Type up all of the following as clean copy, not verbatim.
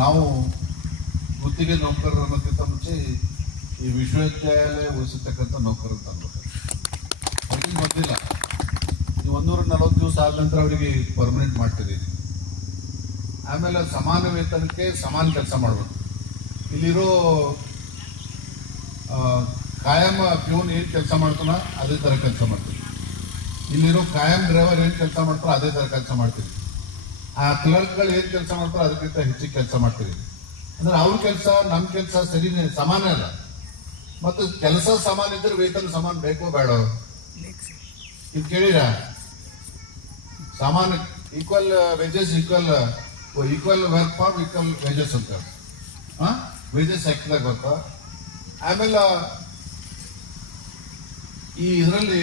ನಾವು ಗುತ್ತಿಗೆ ನೌಕರರು ಅನ್ನೋದಕ್ಕಿಂತ ಮುಂಚೆ ಈ ವಿಶ್ವವಿದ್ಯಾಲಯ ಉಳಿಸತಕ್ಕಂಥ ನೌಕರರು ತಂದ್ಬೇಕು. ಅವ್ರಿಗೆ ಗೊತ್ತಿಲ್ಲ, ಈ 140 ದಿವಸ ಆದ ನಂತರ ಅವರಿಗೆ ಪರ್ಮನೆಂಟ್ ಮಾಡ್ತಿದ್ದೀವಿ. ಆಮೇಲೆ ಸಮಾನ ವೇತನಕ್ಕೆ ಸಮಾನ ಕೆಲಸ ಮಾಡಬೇಕು. ಇಲ್ಲಿರೋ ಕಾಯಂ ಪ್ಯೂನ್ ಏನು ಕೆಲಸ ಮಾಡ್ತಾನ ಅದೇ ಥರ ಕೆಲಸ ಮಾಡ್ತೀವಿ. ಇಲ್ಲಿರೋ ಕಾಯಂ ಡ್ರೈವರ್ ಏನು ಕೆಲಸ ಮಾಡ್ತಾರೋ ಅದೇ ಥರ ಕೆಲಸ ಮಾಡ್ತೀವಿ. ಆ ಕ್ಲರ್ಕ್ಗಳು ಏನು ಕೆಲಸ ಮಾಡ್ತಾರೋ ಅದಕ್ಕಿಂತ ಹೆಚ್ಚಿಗೆ ಕೆಲಸ ಮಾಡ್ತೀವಿ. ಅಂದ್ರೆ ಅವ್ರ ಕೆಲಸ ನಮ್ಮ ಕೆಲಸ ಸರಿನೇ ಸಮಾನ ಅಲ್ಲ. ಮತ್ತು ಕೆಲಸ ಸಮಾನ ಇದ್ರೆ ವೇತನ ಸಮಾನ ಬೇಕೋ ಬೇಡ? ಇದು ಕೇಳಿರ? ಸಮಾನ equal wages equal work for equal wages ಅಂತ ವೇಜಸ್ ಹಾಕಿದಾಗ ಬರ್ತಾ. ಆಮೇಲೆ ಈ ಇದರಲ್ಲಿ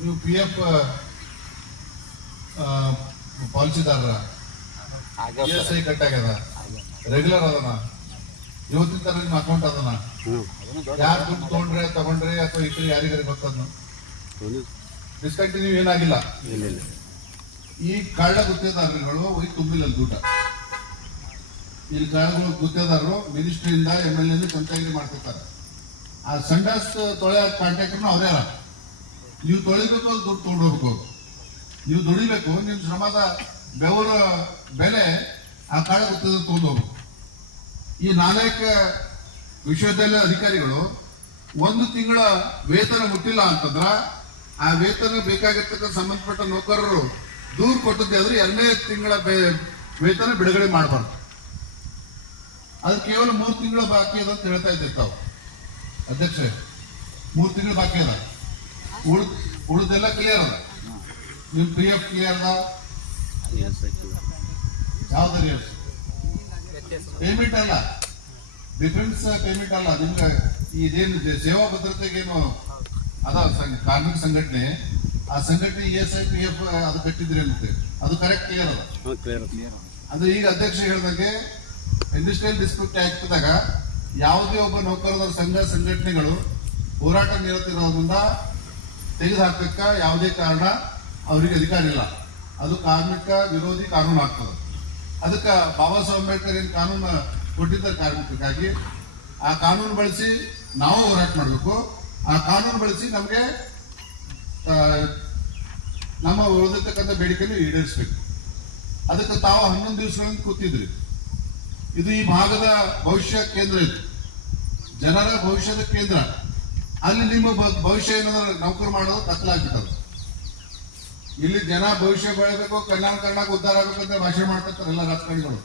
ನೀವು PF ಪಾಲಿಸಿದಾರ ESI ಕಟ್ಟಾಗ್ಯದ, ರೆಗ್ಯುಲರ್ ಅದನ, ಇವತ್ತಿನ ತರ ನಿಮ್ಮ ಅಕೌಂಟ್ ಅದನ. ಯಾರು ದುಡ್ಡು ತಗೊಂಡ್ರೆ ಅಥವಾ ಈ ಕಡೆ ಯಾರಿಗಾರಿ ಗೊತ್ತದ? ಡಿಸ್ಕಂಟಿನ್ಯೂ ಏನಾಗಿಲ್ಲ. ಈ ಕಾರ್ಡ ಗುತ್ತೇದಾರರುಗಳು ಹೋಗಿ ತುಂಬಿಲ್ಲ ದುಡ್ಡ. ಇಲ್ಲಿ ಕಾರ್ಡ್ಗಳು ಗುತ್ತೇದಾರರು ಮಿನಿಸ್ಟ್ರಿಯಿಂದ MLA ಚಂದಾಗಿರಿ ಮಾಡ್ತಿರ್ತಾರೆ. ಆ ಸಂಡಾಸ್ ತೊಳೆ ಕಾಂಟ್ರಾಕ್ಟರ್ನ ಅವರೇ. ನೀವು ತೊಳಿಬೇಕು, ಅದು ದುಡ್ಡು ತೊಗೊಂಡೋಗ್ಬೇಕು. ನೀವು ದುಡಿಬೇಕು, ನಿಮ್ಮ ಶ್ರಮದ ಬೆವರ ಬೆಲೆ ಆ ಕಾರ್ಡ್ ಗುತ್ತೇದಾರ ತೊಗೊಂಡೋಗ್ಬೇಕು. ಈ 4 ವಿಶ್ವವಿದ್ಯಾಲಯ ಅಧಿಕಾರಿಗಳು 1 ತಿಂಗಳ ವೇತನ ಮುಟ್ಟಿಲ್ಲ ಅಂತಂದ್ರ ಆ ವೇತನ ಬೇಕಾಗಿರ್ತಕ್ಕ ಸಂಬಂಧಪಟ್ಟ ನೌಕರರು ದೂರು ಕೊಟ್ಟದ್ದೇ ಆದ್ರೆ 2ನೇ ತಿಂಗಳ ವೇತನ ಬಿಡುಗಡೆ ಮಾಡಬಾರ್ದು. ಅದು ಕೇವಲ 3 ತಿಂಗಳ ಬಾಕಿ ಅದ ಅಂತ ಹೇಳ್ತಾ ಇದ್ದೆ ತಾವು ಅಧ್ಯಕ್ಷ. 3 ತಿಂಗಳು ಬಾಕಿ ಅದ, ಉಳಿದೆಲ್ಲ ಕ್ಲಿಯರ್ ಅದ. ನಿಮ್ PF ಕ್ಲಿಯರ್ ಅದ, ಯಾವ್ದು ಪೇಮೆಂಟ್ ಅಲ್ಲ, ಡಿಫೆನ್ಸ್ ಪೇಮೆಂಟ್ ಅಲ್ಲ. ನಿಮ್ಗೆ ಇದೇನು ಸೇವಾ ಭದ್ರತೆಗೇನು ಅದ ಕಾರ್ಮಿಕ ಸಂಘಟನೆ, ಆ ಸಂಘಟನೆ ESI PF ಅದು ಕಟ್ಟಿದ್ರಿ ಅಂತೆ, ಅದು ಕರೆಕ್ಟ್ ಕ್ಲಿಯರ್ ಅದ. ಅಂದ್ರೆ ಈಗ ಅಧ್ಯಕ್ಷ ಹೇಳಿದಂಗೆ ಇಂಡಸ್ಟ್ರಿಯಲ್ ಡಿಸ್ಪ್ಯೂಟ್ ಆಕ್ಟ್ದಾಗ ಯಾವುದೇ ಒಬ್ಬ ನೌಕರರ ಸಂಘ ಸಂಘಟನೆಗಳು ಹೋರಾಟ ನಿರತಿರೋದ್ರಿಂದ ತೆಗೆದುಹಾಕಕ್ಕ ಯಾವುದೇ ಕಾರಣ ಅವರಿಗೆ ಅಧಿಕಾರ ಇಲ್ಲ. ಅದು ಕಾರ್ಮಿಕ ವಿರೋಧಿ ಕಾನೂನು ಆಗ್ತದೆ. ಅದಕ್ಕೆ ಬಾಬಾ ಸಾಹೇಬ್ ಅಂಬೇಡ್ಕರ್ ಏನು ಕಾನೂನು ಕೊಟ್ಟಿದ್ದಾರೆ ಕಾರ್ಮಿಕರಿಗಾಗಿ, ಆ ಕಾನೂನು ಬಳಸಿ ನಾವು ಹೋರಾಟ ಮಾಡಬೇಕು. ಆ ಕಾನೂನು ಬಳಸಿ ನಮಗೆ ನಮ್ಮ ಉಳಿದಿರ್ತಕ್ಕಂಥ ಬೇಡಿಕೆಯನ್ನು ಈಡೇರಿಸಬೇಕು. ಅದಕ್ಕೆ ತಾವು 11 ದಿವಸಗಳಿಂದ ಕೂತಿದ್ರಿ. ಇದು ಈ ಭಾಗದ ಭವಿಷ್ಯ ಕೇಂದ್ರ, ಇದು ಜನರ ಭವಿಷ್ಯದ ಕೇಂದ್ರ. ಅಲ್ಲಿ ನಿಮ್ಮ ಭವಿಷ್ಯ ಏನಾದ್ರು ನೌಕರು ಮಾಡೋದು ಕತ್ತಲಾಗ್ತದೆ. ಇಲ್ಲಿ ಜನ ಭವಿಷ್ಯ ಬೆಳಬೇಕು, ಕಲ್ಯಾಣ ಕರ್ನಾಟಕ ಉದ್ಧಾರ ಆಗ್ಬೇಕಂತ ಭಾಷೆ ಮಾಡ್ತಿರ್ತಾರೆ ಎಲ್ಲ ರಾಜಕಾರಣಿಗಳು.